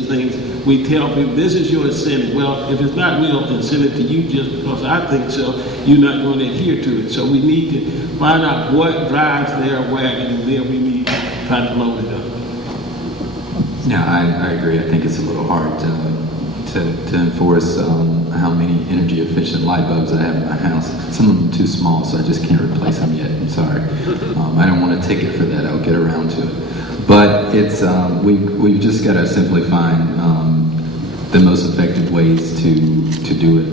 things, we tell people, this is your incentive. Well, if it's not real incentive to you just because I think so, you're not going to adhere to it. So we need to find out what drives their wagon, and then we need to try to load it up. Yeah, I agree. I think it's a little hard to enforce how many energy efficient light bulbs I have in my house. Some of them are too small, so I just can't replace them yet. I'm sorry. I don't want a ticket for that. I'll get around to it. But it's we've just got to simply find the most effective ways to do it,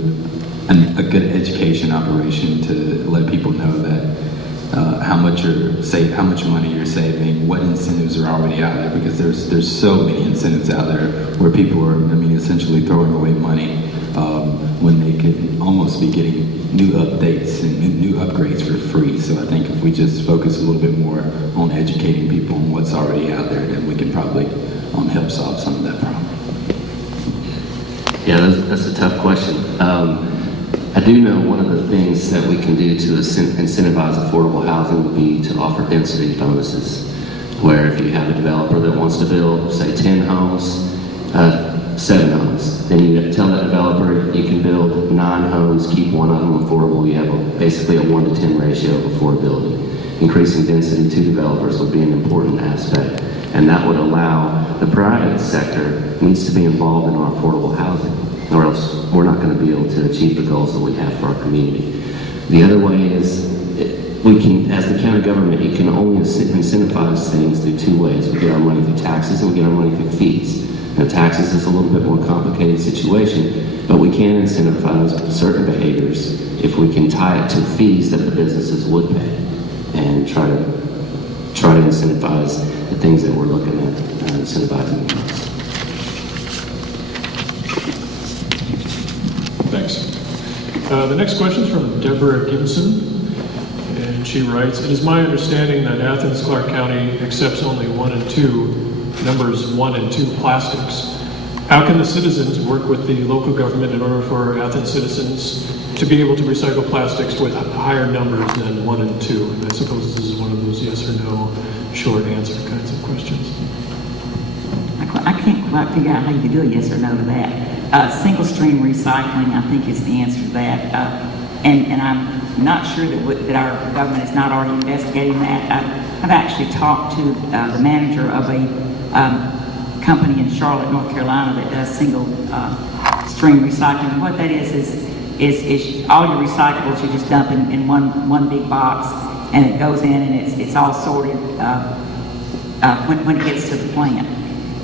and a good education operation to let people know that how much money you're saving, what incentives are already out there, because there's so many incentives out there where people are, essentially throwing away money when they could almost be getting new updates and new upgrades for free. So I think if we just focus a little bit more on educating people on what's already out there, then we can probably help solve some of that problem. Yeah, that's a tough question. I do know one of the things that we can do to incentivize affordable housing would be to offer density bonuses, where if you have a developer that wants to build, say, 10 homes, 7 homes, then you tell that developer you can build 9 homes, keep one of them affordable. You have basically a 1 to 10 ratio of affordability. Increasing density to developers would be an important aspect, and that would allow the private sector needs to be involved in our affordable housing, or else we're not going to be able to achieve the goals that we have for our community. The other way is we can, as the county government, you can only incentivize things through 2 ways. We get our money through taxes and we get our money through fees. Now, taxes is a little bit more complicated situation, but we can incentivize certain behaviors if we can tie it to fees that the businesses would pay, and try to incentivize the things that we're looking at incentivizing the most. Thanks. The next question is from Deborah Gibson, and she writes, "It is my understanding that Athens Clarke County accepts only 1 and 2, numbers 1 and 2 plastics. How can the citizens work with the local government in order for Athens citizens to be able to recycle plastics with higher numbers than 1 and 2? And I suppose this is one of those yes or no short answer kinds of questions. I can't quite figure out how you do a yes or no to that. Single stream recycling, I think, is the answer to that. And I'm not sure that our government is not already investigating that. I've actually talked to the manager of a company in Charlotte, North Carolina that does single stream recycling. What that is all your recyclables you just dump in one big box, and it goes in and it's all sorted when it gets to the plant.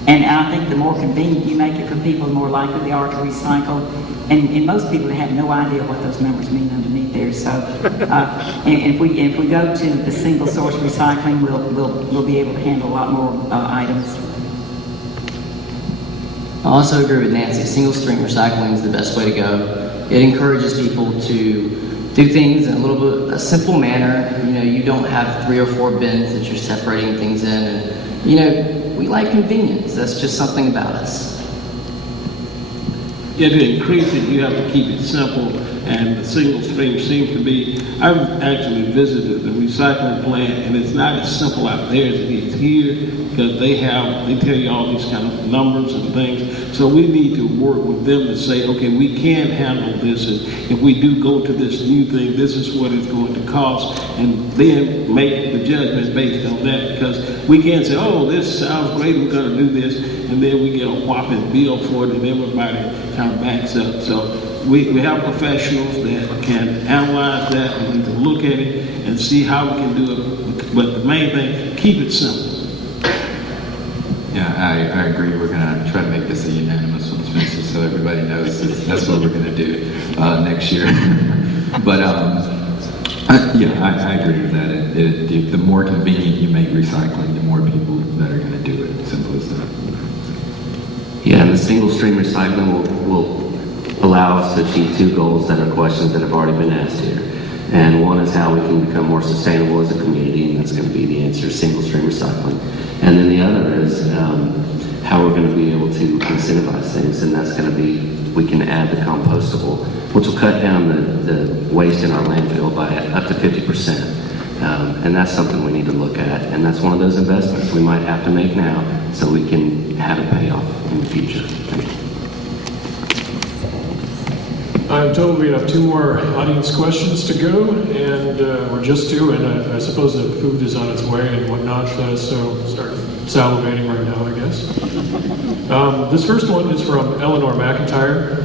And I think the more convenient you make it for people, the more likely they are to recycle. And most people have no idea what those numbers mean underneath there. So, and if we go to the single source recycling, we'll be able to handle a lot more items. I also agree with Nancy. Single stream recycling is the best way to go. It encourages people to do things in a simple manner. You don't have 3 or 4 bins that you're separating things in, and we like convenience. That's just something about us. Yeah, to increase it, you have to keep it simple, and the single stream seems to be, I've actually visited the recycling plant, and it's not as simple out there as it is here, because they tell you all these kind of numbers and things. So we need to work with them to say, okay, we can handle this, and if we do go to this new thing, this is what it's going to cost, and then make the judgment based on that, because we can't say, oh, this sounds great, we're going to do this, and then we get a whopping bill for it, and everybody kind of backs up. So we have professionals that can analyze that, and we can look at it and see how we can do it. But the main thing, keep it simple. Yeah, I agree. We're going to try to make this a unanimous one, Spencer, so everybody knows that's what we're going to do next year. But I agree with that. The more convenient you make recycling, the more people that are going to do it. Simple as that. Yeah, and the single stream recycling will allow us to achieve 2 goals that are questions that have already been asked here. And one is how we can become more sustainable as a community, and that's going to be the answer, single stream recycling. And then the other is how we're going to be able to incentivize things, and that's going to be, we can add the compostable, which will cut down the waste in our landfill by up to 50%. And that's something we need to look at. And that's one of those investments we might have to make now so we can have a payoff in the future. Thank you. I'm told we have 2 more audience questions to go, and we're just 2, and I suppose the food is on its way and whatnot, so start salivating right now, I guess. This first one is from Eleanor McIntyre,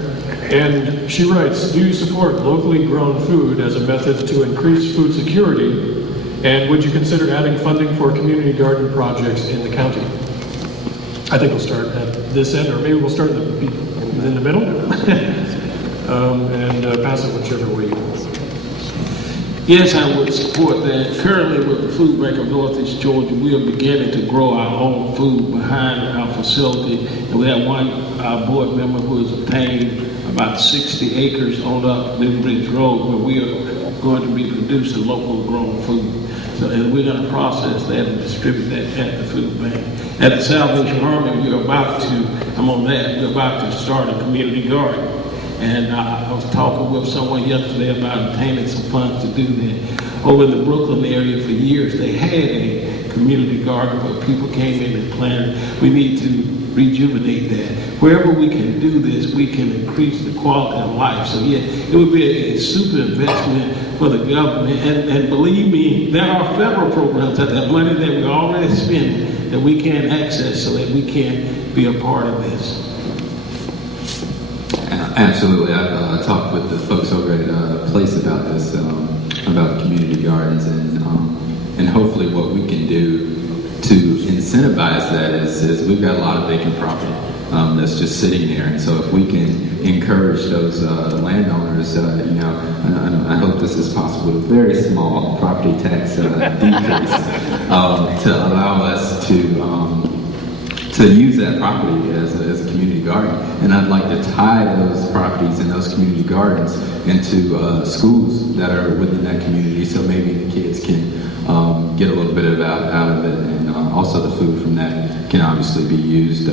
and she writes, do you support locally grown food as a method to increase food security, and would you consider adding funding for community garden projects in the county? I think we'll start at this end, or maybe we'll start in the middle. And pass it whichever way you want. Yes, I would support that. Currently, with the Food Bank of Northeast Georgia, we are beginning to grow our own food behind our facility. And we have one board member who has obtained about 60 acres on up New Bridge Road where we are going to be producing local grown food. So, and we're going to process that and distribute that at the food bank. At the Salvation Army, we're about to start a community garden. And I was talking with someone yesterday about obtaining some funds to do that. Over in the Brooklyn area for years, they had a community garden where people came in and planted. We need to rejuvenate that. Wherever we can do this, we can increase the quality of life. So yeah, it would be a super investment for the government. And believe me, there are federal programs that money that we're already spending that we can access so that we can be a part of this. Absolutely. I've talked with the folks over at Place about this, about community gardens, and hopefully what we can do to incentivize that is we've got a lot of vacant property that's just sitting there, and so if we can encourage those landowners, I hope this is possible, a very small property tax decrease to allow us to use that property as a community garden. And I'd like to tie those properties and those community gardens into schools that are within that community, so maybe the kids can get a little bit out of it, and also the food from that can obviously be used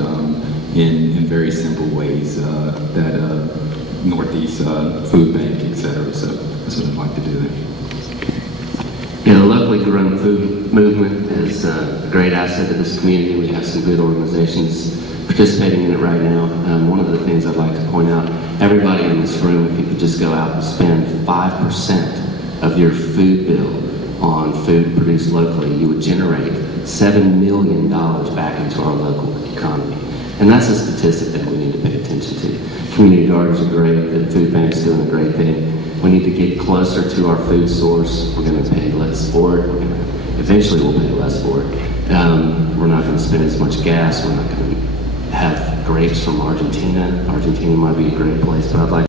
in very simple ways that Northeast Food Bank, etc. So that's what I'd like to do there. Yeah, the locally grown food movement is a great asset to this community. We have some good organizations participating in it right now. One of the things I'd like to point out, everybody in this room, if you could just go out and spend 5% of your food bill on food produced locally, you would generate $7 million back into our local economy. And that's a statistic that we need to pay attention to. Community gardens are great, the food bank's doing a great thing. We need to get closer to our food source. We're going to pay less for it. Eventually we'll pay less for it. We're not going to spend as much gas. We're not going to have grapes from Argentina. Argentina might be a great place, but I'd like